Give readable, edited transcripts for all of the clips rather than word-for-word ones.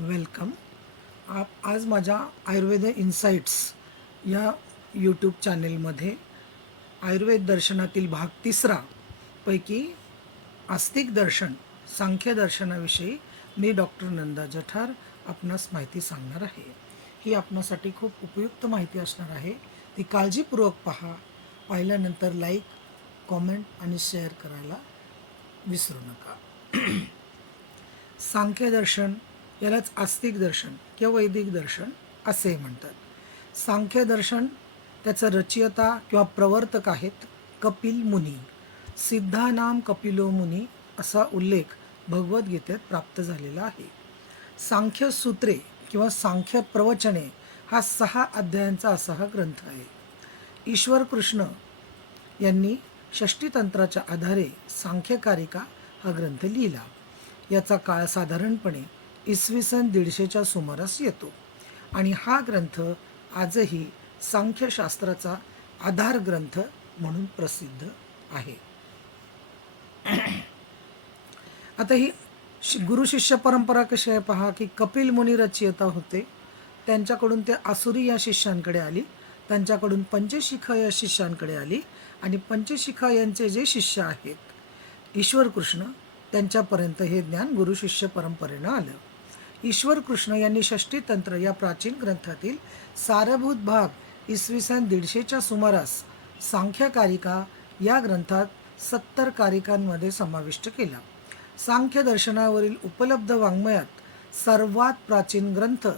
Welcome. आज माझ्या Ayurveda insights या यूट्यूब चॅनेलमध्ये आयुर्वेद दर्शनातील भाग 3 पैकी आस्तिक दर्शन सांख्य दर्शनाविषयी मी डॉक्टर नंदा जठार आपणास माहिती सांगणार आहे. ही आपणासाठी खूप उपयुक्त माहिती असणार आहे. ती काळजीपूर्वक पाहिल्यानंतर लाईक, कॉमेंट आणि शेअर करायला विसरू नका. सांख्य दर्शन यालाच आस्तिक दर्शन किंवा वैदिक दर्शन असे म्हणतात. सांख्य दर्शन त्याचं रचयिता किंवा प्रवर्तक आहेत कपिल मुनी. सिद्धानाम कपिलो मुनी असा उल्लेख भगवद्गीतेत प्राप्त झालेला आहे. सांख्य सूत्रे किंवा सांख्य प्रवचने हा 6 अध्यायांचा असा हा ग्रंथ आहे. ईश्वर कृष्ण यांनी षष्टीतंत्राच्या आधारे सांख्यकारिका हा ग्रंथ लिहिला. याचा काळ साधारणपणे इसवी सन 150च्या सुमारास येतो आणि हा ग्रंथ आजही सांख्यशास्त्राचा आधार ग्रंथ म्हणून प्रसिद्ध आहे. आता ही गुरु शिष्य परंपरा कशी आहे पहा, की कपिल मुनी रचयिता होते, त्यांच्याकडून ते आसुरी या शिष्यांकडे आली, त्यांच्याकडून पंचशिखा या शिष्यांकडे आली आणि पंचशिखा यांचे जे शिष्य आहेत ईश्वर कृष्ण त्यांच्यापर्यंत हे ज्ञान गुरु शिष्य परंपरेनं आलं. ईश्वर कृष्ण यांनी षष्टीतंत्र या प्राचीन ग्रंथातील सारभूत भाग इसवी सन 150च्या सुमारास सांख्यकारिका या ग्रंथात 70 कारिकांमध्ये समाविष्ट केला. सांख्य दर्शनावरील उपलब्ध वाङ्मयात सर्वात प्राचीन ग्रंथ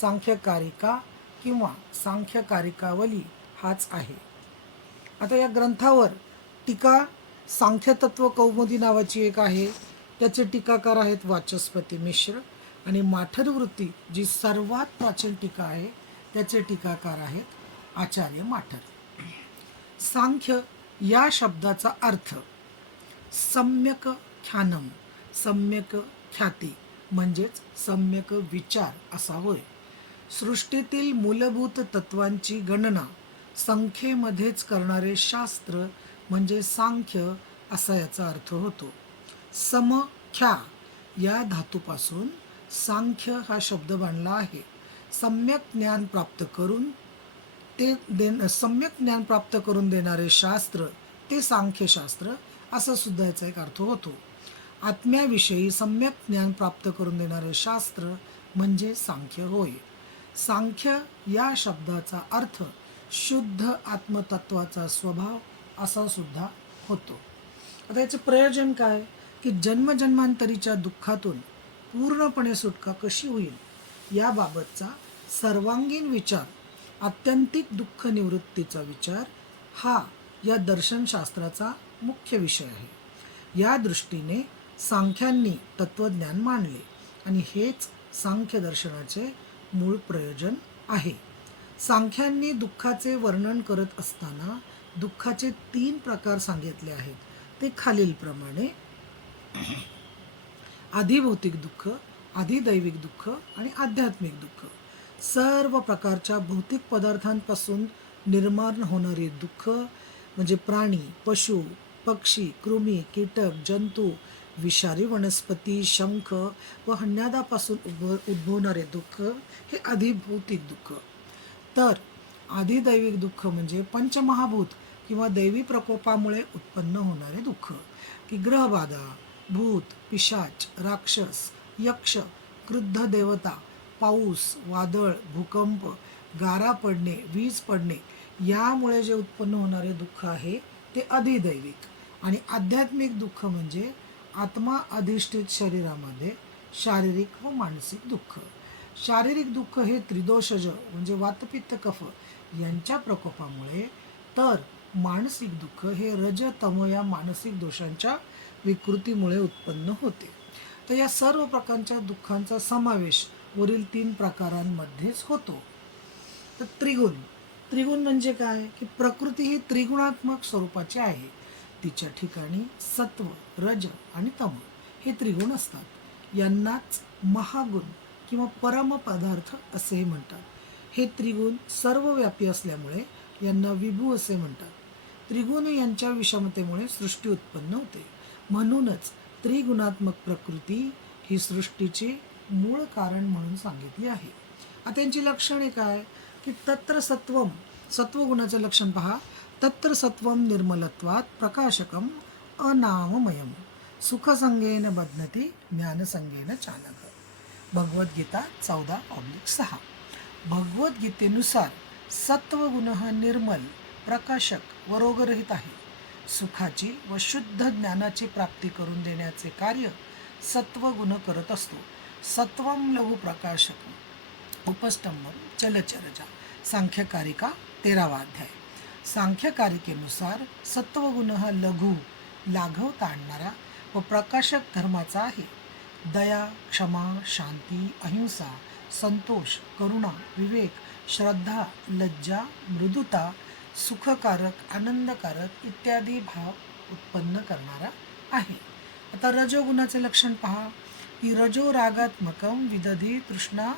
सांख्यकारिका किंवा सांख्यकारिकावली हाच आहे. आता या ग्रंथावर टीका सांख्यतत्व कौमुदी नावाची एक आहे, त्याचे टीकाकार आहेत वाचस्पती मिश्र, आणि माठरवृत्ती जी सर्वात प्राचीन टीका आहे त्याचे टीकाकार आहेत आचार्य माठर. सांख्य या शब्दाचा अर्थ सम्यक ख्यानम, सम्यक ख्याती म्हणजेच सम्यक विचार असा होय. सृष्टीतील मूलभूत तत्वांची गणना संख्येमध्येच करणारे शास्त्र म्हणजे सांख्य असा याचा अर्थ होतो. समख्या या धातूपासून सांख्य हा शब्द बनला आहे. सम्यक ज्ञान प्राप्त करून देणारे शास्त्र ते सांख्यशास्त्र असं सुद्धा याचा एक अर्थ होतो. आत्म्याविषयी सम्यक ज्ञान प्राप्त करून देणारे शास्त्र म्हणजे सांख्य होय. सांख्य या शब्दाचा अर्थ शुद्ध आत्मतत्वाचा स्वभाव असा सुद्धा होतो. आता याचे प्रयोजन काय, की जन्मजन्मांतरीच्या दुःखातून पूर्णपणे सुटका कशी होईल याबाबतचा सर्वांगीण विचार, आत्यंतिक दुःख निवृत्तीचा विचार हा या दर्शनशास्त्राचा मुख्य विषय आहे. या दृष्टीने सांख्यांनी तत्वज्ञान मांडले आणि हेच सांख्य दर्शनाचे मूळ प्रयोजन आहे. सांख्यांनी दुःखाचे वर्णन करत असताना दुःखाचे 3 प्रकार सांगितले आहेत. ते खालीलप्रमाणे: आधिभौतिक दुःख, आधिदैविक दुःख आणि आध्यात्मिक दुःख. सर्व प्रकारच्या भौतिक पदार्थांपासून निर्माण होणारे दुःख म्हणजे प्राणी, पशु, पक्षी, कृमी, कीटक, जंतू, विषारी वनस्पती, शंख व हन्यादापासून उद्भवणारे दुःख हे आधिभौतिक दुःख. तर आधिदैविक दुःख म्हणजे पंचमहाभूत किंवा दैवी प्रकोपामुळे उत्पन्न होणारे दुःख, की ग्रहबाधा, भूत, पिशाच, राक्षस, यक्ष, क्रुद्ध देवता, पाऊस, वादळ, भूकंप, गारा पडणे, वीज पडणे यामुळे जे उत्पन्न होणारे दुःख आहे ते अधिदैविक. आणि आध्यात्मिक दुःख म्हणजे आत्मा अधिष्ठित शरीरामध्ये शारीरिक व मानसिक दुःख. शारीरिक दुःख हे त्रिदोषज म्हणजे वातपित्त कफ यांच्या प्रकोपामुळे, तर मानसिक दुःख हे रज तम या मानसिक दोषांच्या विकृतीमुळे उत्पन्न होते. तर या सर्व प्रकारच्या दुःखांचा समावेश वरील 3 प्रकारांमध्येच होतो. तर त्रिगुण म्हणजे काय, की प्रकृती ही त्रिगुणात्मक स्वरूपाची आहे. तिच्या ठिकाणी सत्व, रज आणि तम हे त्रिगुण असतात. यांनाच महागुण किंवा परम पदार्थ असेही म्हणतात. हे त्रिगुण सर्वव्यापी असल्यामुळे यांना विभू असे म्हणतात. त्रिगुण यांच्या विषमतेमुळे सृष्टी उत्पन्न होते. म्हणूनच त्रिगुणात्मक प्रकृती ही सृष्टीची मूळ कारण म्हणून सांगितली आहे. आता यांची लक्षणे काय की तत्र सत्वम, सत्वगुणाचं लक्षण पहा. तत्र सत्वम निर्मलत्वात प्रकाशकम अनाममयम सुखसंगेन बध्नती ज्ञानसंगेन चालक. भगवद्गीता 14:6. भगवद्गीतेनुसार सत्वगुण हा निर्मल, प्रकाशक व रोगरहित आहे. सुखाची व शुद्ध ज्ञानाची प्राप्ती करून देण्याचे कार्य सत्वगुण करत असतो. सत्वम लघु प्रकाशक उपस्तंभम चलचरजा. सांख्यकारिका 13वा अध्याय. सांख्यकारिकेनुसार सत्वगुण हा लघु, लाघवता आणणारा व प्रकाशक धर्माचा आहे. दया, क्षमा, शांती, अहिंसा, संतोष, करुणा, विवेक, श्रद्धा, लज्जा, मृदुता, सुखकारक, आनंदकारक इत्यादी भाव उत्पन्न करणारा आहे. आता रजोगुणाचे लक्षण पहा की रजो रागात्मकम विदधी तृष्णा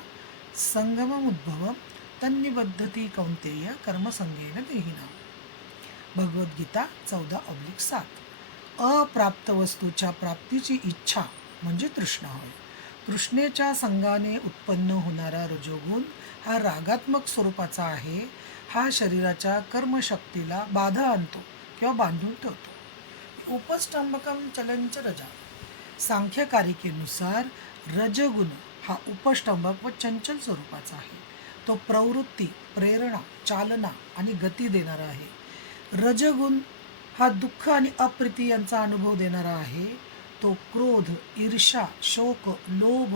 संगमम उद्भवम तन्निबद्धती कौंतेय कर्मसंगेन देहिना. भगवद्गीता 14:7. अप्राप्त वस्तूच्या प्राप्तीची इच्छा म्हणजे तृष्णा होय. तृष्णेच्या संगाने उत्पन्न होणारा रजोगुण हा रागात्मक स्वरूपाचा आहे. हा शरीराच्या कर्मशक्तीला बाधा आणतो किंवा बांधून ठेवतो. उपष्टंभकम चलंच रजा. सांख्यकारिकेनुसार रजगुण हा उपष्टंभक व चंचल स्वरूपाचा आहे. तो प्रवृत्ती, प्रेरणा, चालना आणि गती देणारा आहे. रजगुण हा दुःख आणि अप्रिती यांचा अनुभव देणारा आहे. तो क्रोध, ईर्ष्या, शोक, लोभ,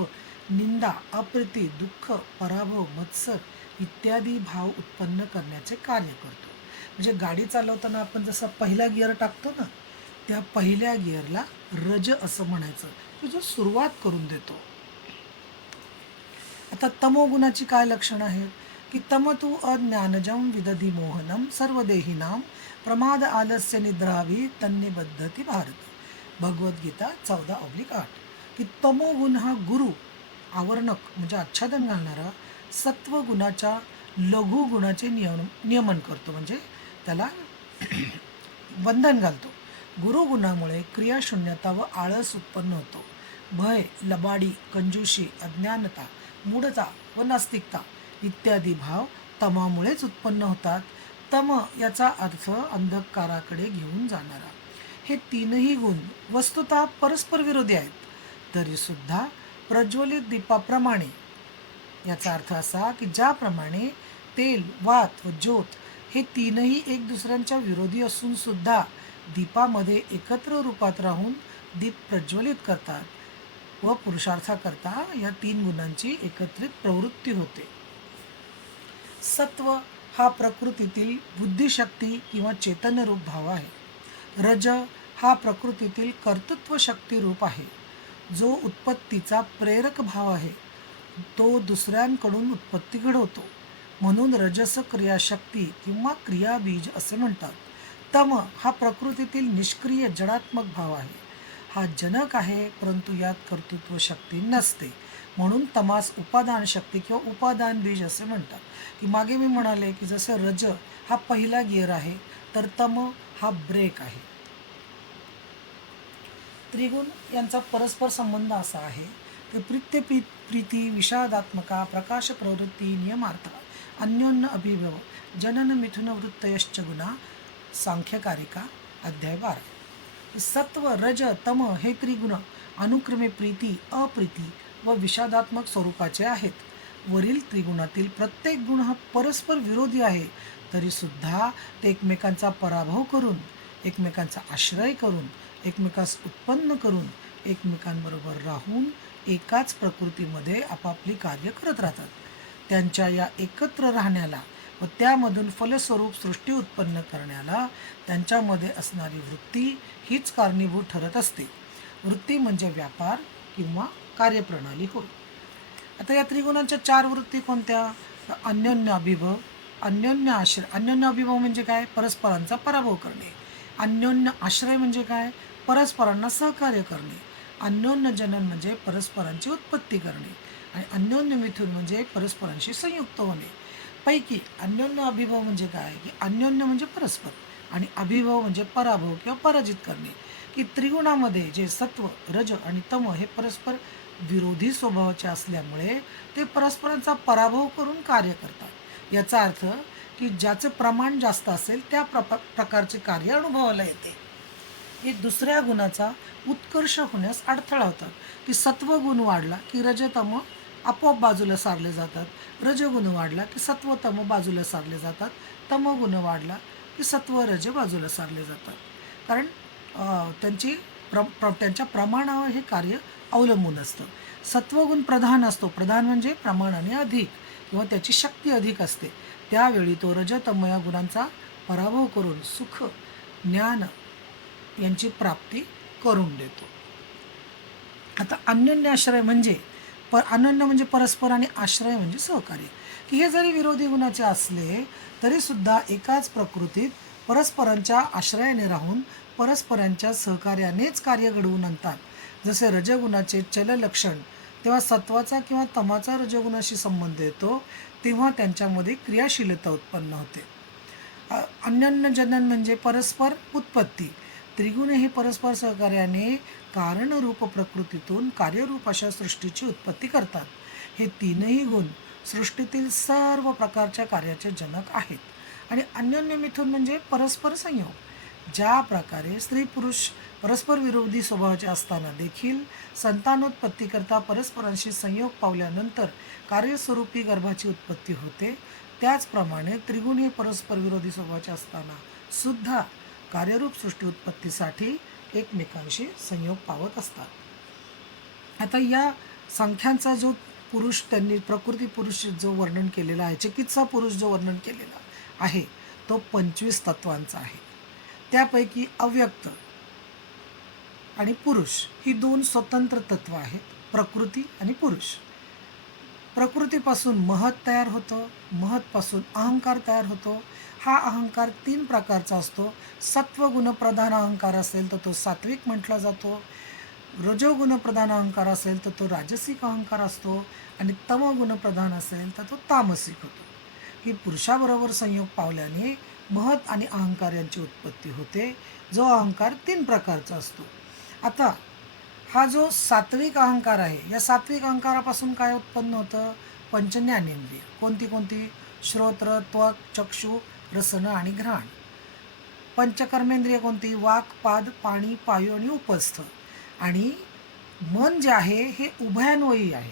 निंदा, अप्रिती, दुःख, पराभव, मत्सर इत्यादी भाव उत्पन्न करण्याचे कार्य करतो. म्हणजे गाडी चालवताना आपण जसं पहिला गिअर टाकतो ना, त्या पहिल्या गिअरला रज असं म्हणायचं की जो सुरुवात करून देतो. आता तमोगुणाची काय लक्षणं आहेत की तमतु अज्ञानजम विदधी मोहनम सर्वदेहिनाम प्रमाद आलस्य निद्रावी तन्निबद्धती भारत. भगवद्गीता 14:8. की तमोगुण हा गुरु, आवरणक म्हणजे आच्छादन घालणारा, सत्वगुणाच्या लघु गुणाचे नियमन करतो, म्हणजे त्याला बंधन घालतो. गुरुगुणामुळे क्रियाशून्यता व आळस उत्पन्न होतो. भय, लबाडी, कंजूशी, अज्ञानता, मूढता व नास्तिकता इत्यादी भाव तमामुळेच उत्पन्न होतात. तम याचा अर्थ अंधकाराकडे घेऊन जाणारा. हे तीनही गुण वस्तुतः परस्पर विरोधी आहेत, तरीसुद्धा प्रज्वलित दीपाप्रमाणे, याचा अर्थ असा की ज्याप्रमाणे तेल, वात व ज्योत हे तीनही एक दुसऱ्यांच्या विरोधी असून सुद्धा दीपामध्ये एकत्र रूपात राहून दीप प्रज्वलित करतात व पुरुषार्थाकरता या तीन गुणांची एकत्रित प्रवृत्ती होते. सत्व हा प्रकृतीतील बुद्धिशक्ती किंवा चेतनरूप भाव आहे. रज हा प्रकृतीतील कर्तृत्व शक्ती रूप आहे. जो उत्पत्तीचा प्रेरक भाव आहे, तो दुसऱ्यांकडून उत्पत्ती घडवतो, म्हणून रजस क्रियाशक्ती किंवा क्रियाबीज असे म्हणतात. तम हा प्रकृतीतील निष्क्रिय जडात्मक भाव आहे. हा जनक आहे, परंतु यात कर्तृत्व शक्ती नसते, म्हणून तमास उपादान शक्ती किंवा उपादान बीज असे म्हणतात. की मागे मी म्हणाले की जसं रज हा पहिला गिअर आहे, तर तम हा ब्रेक आहे. त्रिगुण यांचा परस्पर संबंध असा आहे की प्रीती, विषादात्मका, प्रकाश प्रवृत्ती, नियमार्थ, अन्योन्य अभिभव, जनन मिथुन वृत्तयश्च गुणा. सांख्यकारिका अध्याय 12. सत्व, रज, तम हे त्रिगुण अनुक्रमे प्रीती, अप्रीती व विषादात्मक स्वरूपाचे आहेत. वरील त्रिगुणातील प्रत्येक गुण हा परस्पर विरोधी आहे, तरीसुद्धा ते एकमेकांचा पराभव करून, एकमेकांचा आश्रय करून, एकमेकास उत्पन्न करून, एकमेकांबरोबर राहून एकाच प्रकृतीमध्ये आपापली कार्य करत राहतात. त्यांच्या या एकत्र राहण्याला व त्यामधून फलस्वरूप सृष्टी उत्पन्न करण्याला त्यांच्यामध्ये असणारी वृत्ती हीच कारणीभूत ठरत असते. वृत्ती म्हणजे व्यापार किंवा कार्यप्रणाली होय. आता या त्रिगुणांच्या 4 वृत्ती कोणत्या? अन्योन्य अभिभव, अन्योन्य आश्रय. अन्योन्य अभिभव म्हणजे काय? परस्परांचा पराभव करणे. अन्योन्य आश्रय म्हणजे काय? परस्परांना सहकार्य करणे. अन्योन्य जनन म्हणजे परस्परांची उत्पत्ती करणे. आणि अन्योन्य मिथुन म्हणजे परस्परांशी संयुक्त होणे. पैकी अन्योन्य अभिभव म्हणजे काय? की अन्योन्य म्हणजे परस्पर आणि अभिभव म्हणजे पराभव किंवा पराजित करणे. की त्रिगुणामध्ये जे सत्व, रज आणि तम हे परस्पर विरोधी स्वभावाचे असल्यामुळे ते परस्परांचा पराभव करून कार्य करतात. याचा अर्थ की ज्याचं प्रमाण जास्त असेल त्या प्रकारचे कार्य अनुभवाला येते. हे दुसऱ्या गुणाचा उत्कर्ष होण्यास अडथळा होतात, की सत्वगुण वाढला की रजतम आपोआप बाजूला सारले जातात, रजगुण वाढला की सत्वतम बाजूला सारले जातात, तमगुण वाढला की सत्व रज बाजूला सारले जातात. कारण त्यांची त्यांच्या प्रमाणावर हे कार्य अवलंबून असतं. सत्वगुण प्रधान असतो, प्रधान म्हणजे प्रमाणाने अधिक किंवा त्याची शक्ती अधिक असते. त्यावेळी तो रजतम या गुणांचा पराभव करून सुख ज्ञान यांची प्राप्ती करून देतो. आता अन्योन्य आश्रय म्हणजे अनन्य म्हणजे परस्पर आणि आश्रय म्हणजे सहकार्य, की हे जरी विरोधी गुणाचे असले तरी सुद्धा एकाच प्रकृतीत परस्परांच्या आश्रयाने राहून परस्परांच्या सहकार्यानेच कार्य घडवून आणतात. जसे रजगुणाचे चललक्षण तेव्हा सत्वाचा किंवा तमाचा रजगुणाशी संबंध येतो तेव्हा त्यांच्यामध्ये क्रियाशीलता उत्पन्न होते. अन्योन्यजनन म्हणजे परस्पर उत्पत्ती. त्रिगुणे हे परस्पर सहकार्याने कारणरूप प्रकृतीतून कार्यरूप अशा सृष्टीची उत्पत्ती करतात. हे तीनही गुण सृष्टीतील सर्व प्रकारच्या कार्याचे जनक आहेत. आणि अन्योन्य मिथुन म्हणजे परस्पर संयोग. ज्या प्रकारे स्त्री पुरुष परस्पर विरोधी स्वभावाचे असताना देखील संतानोत्पत्तीकरता परस्परांशी संयोग पावल्यानंतर कार्यस्वरूपी गर्भाची उत्पत्ती होते, त्याचप्रमाणे त्रिगुण हे परस्पर विरोधी स्वभावाचे असताना सुद्धा कार्यरूप सृष्टी उत्पत्तीसाठी एकमेकांशी संयोग पावत असतात. आता या संख्यांचा जो पुरुष त्यांनी प्रकृती पुरुष जो वर्णन केलेला आहे, चिकित्सा पुरुष जो वर्णन केलेला आहे तो 25 तत्वांचा आहे. त्यापैकी अव्यक्त आणि पुरुष ही दोन स्वतंत्र तत्व आहेत, प्रकृती आणि पुरुष. प्रकृतीपासून महत तयार होतं, महतपासून अहंकार तयार होतो. हा अहंकार 3 प्रकारचा असतो. सत्वगुणप्रधान अहंकार असेल तर तो सात्विक म्हटला जातो, रजोगुणप्रधान अहंकार असेल तर तो राजसिक अहंकार असतो आणि तमगुणप्रधान असेल तर तो तामसिक होतो. ही पुरुषाबरोबर संयोग पावल्याने महत आणि अहंकार यांची उत्पत्ती होते, जो अहंकार 3 प्रकारचा असतो. आता हा जो सात्विक अहंकार आहे, या सात्विक अहंकारापासून काय उत्पन्न होतं? पंचज्ञानेंद्रिय. कोणती कोणती? श्रोत्र, त्वक, चक्षु, रसन आणि घ्राण. पंचकर्मेंद्रिय कोणती? वाक, पाद, पाणी, पायू आणि उपस्थ. आणि मन जे आहे हे उभयान्वयी आहे,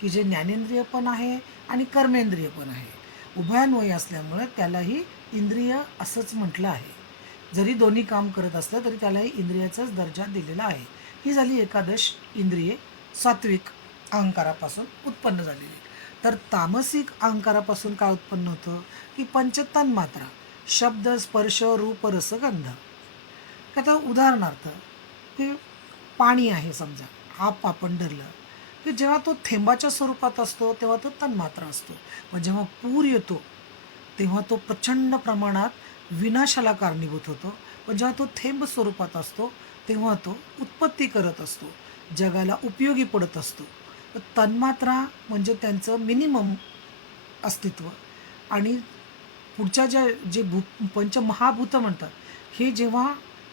की जे ज्ञानेंद्रिय पण आहे आणि कर्मेंद्रिय पण आहे. उभयान्वयी असल्यामुळे त्यालाही इंद्रिय असंच म्हटलं आहे. जरी दोन्ही काम करत असलं तरी त्यालाही इंद्रियाचाच दर्जा दिलेला आहे. ही झाली एकादश इंद्रिये सात्विक अहंकारापासून उत्पन्न झालेली. तर तामसिक अहंकारापासून काय उत्पन्न होतं? की पंचतन्मात्रा, शब्द, स्पर्श, रूप, रस, गंध. आता उदाहरणार्थ की पाणी आहे समजा, आप आपण धरलं की जेव्हा तो थेंबाच्या स्वरूपात असतो तेव्हा तो तन्मात्रा असतो. पण जेव्हा पूर येतो तेव्हा तो प्रचंड प्रमाणात विनाशाला कारणीभूत होतो. पण जेव्हा तो थेंब स्वरूपात असतो तेव्हा तो उत्पत्ती करत असतो, जगाला उपयोगी पडत असतो. तर तन्मात्रा म्हणजे त्यांचं मिनिमम अस्तित्व. आणि पुढच्या जे पंचमहाभूतं म्हणतात हे जेव्हा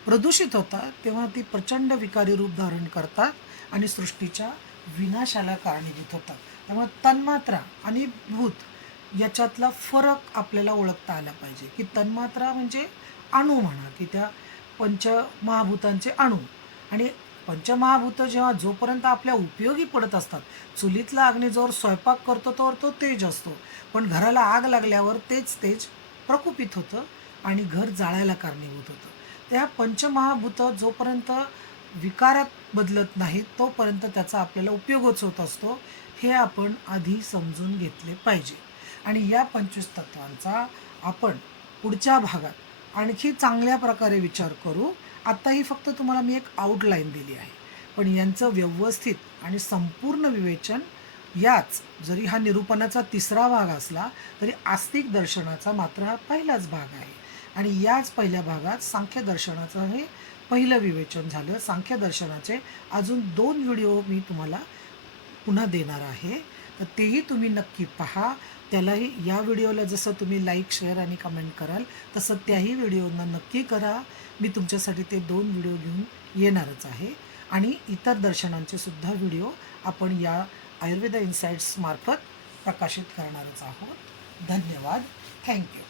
प्रदूषित होतात तेव्हा ती प्रचंड विकारी रूप धारण करतात आणि सृष्टीच्या विनाशाला कारणीभूत होतात. त्यामुळे तन्मात्रा आणि भूत याच्यातला फरक आपल्याला ओळखता आला पाहिजे. की तन्मात्रा म्हणजे अणू म्हणा, की त्या पंचमहाभूतांचे अणू. आणि पंचमहाभूत जेव्हा जोपर्यंत आपल्या उपयोगी पडत असतात, चुलीतला अग्नी जोर स्वयंपाक करतो तोवर तो तेज असतो, पण घराला आग लागल्यावर तेच तेज प्रकुपित होतं आणि घर जाळायला कारणीभूत होतं. त्या पंचमहाभूत जोपर्यंत विकारात बदलत नाहीत तोपर्यंत त्याचा आपल्याला उपयोगच होत असतो, हे आपण आधी समजून घेतले पाहिजे. आणि या 25 तत्वांचा आपण पुढच्या भागात आणखी चांगल्या प्रकारे विचार करू. आत्ताही फक्त तुम्हाला मी एक आउटलाईन दिली आहे, पण यांचं व्यवस्थित आणि संपूर्ण विवेचन याच, जरी हा निरूपणाचा 3रा भाग असला तरी आस्तिक दर्शनाचा मात्र हा पहिलाच भाग आहे. आणि याच पहिल्या भागात सांख्य दर्शनाचं हे पहिलं विवेचन झालं. सांख्य दर्शनाचे अजून 2 व्हिडिओ मी तुम्हाला पुन्हा देणार आहे, तर तेही तुम्ही नक्की पहा. त्यालाही या व्हिडिओला जसं तुम्ही लाईक, शेअर आणि कमेंट कराल तसं त्याही व्हिडिओंना नक्की करा. मी तुमच्यासाठी ते 2 व्हिडिओ घेऊन येणारच आहे. आणि इतर दर्शनांचे सुद्धा व्हिडिओ आपण या आयुर्वेद इन्साइट्स मार्फत प्रकाशित करणारच आहोत. धन्यवाद. थँक्यू.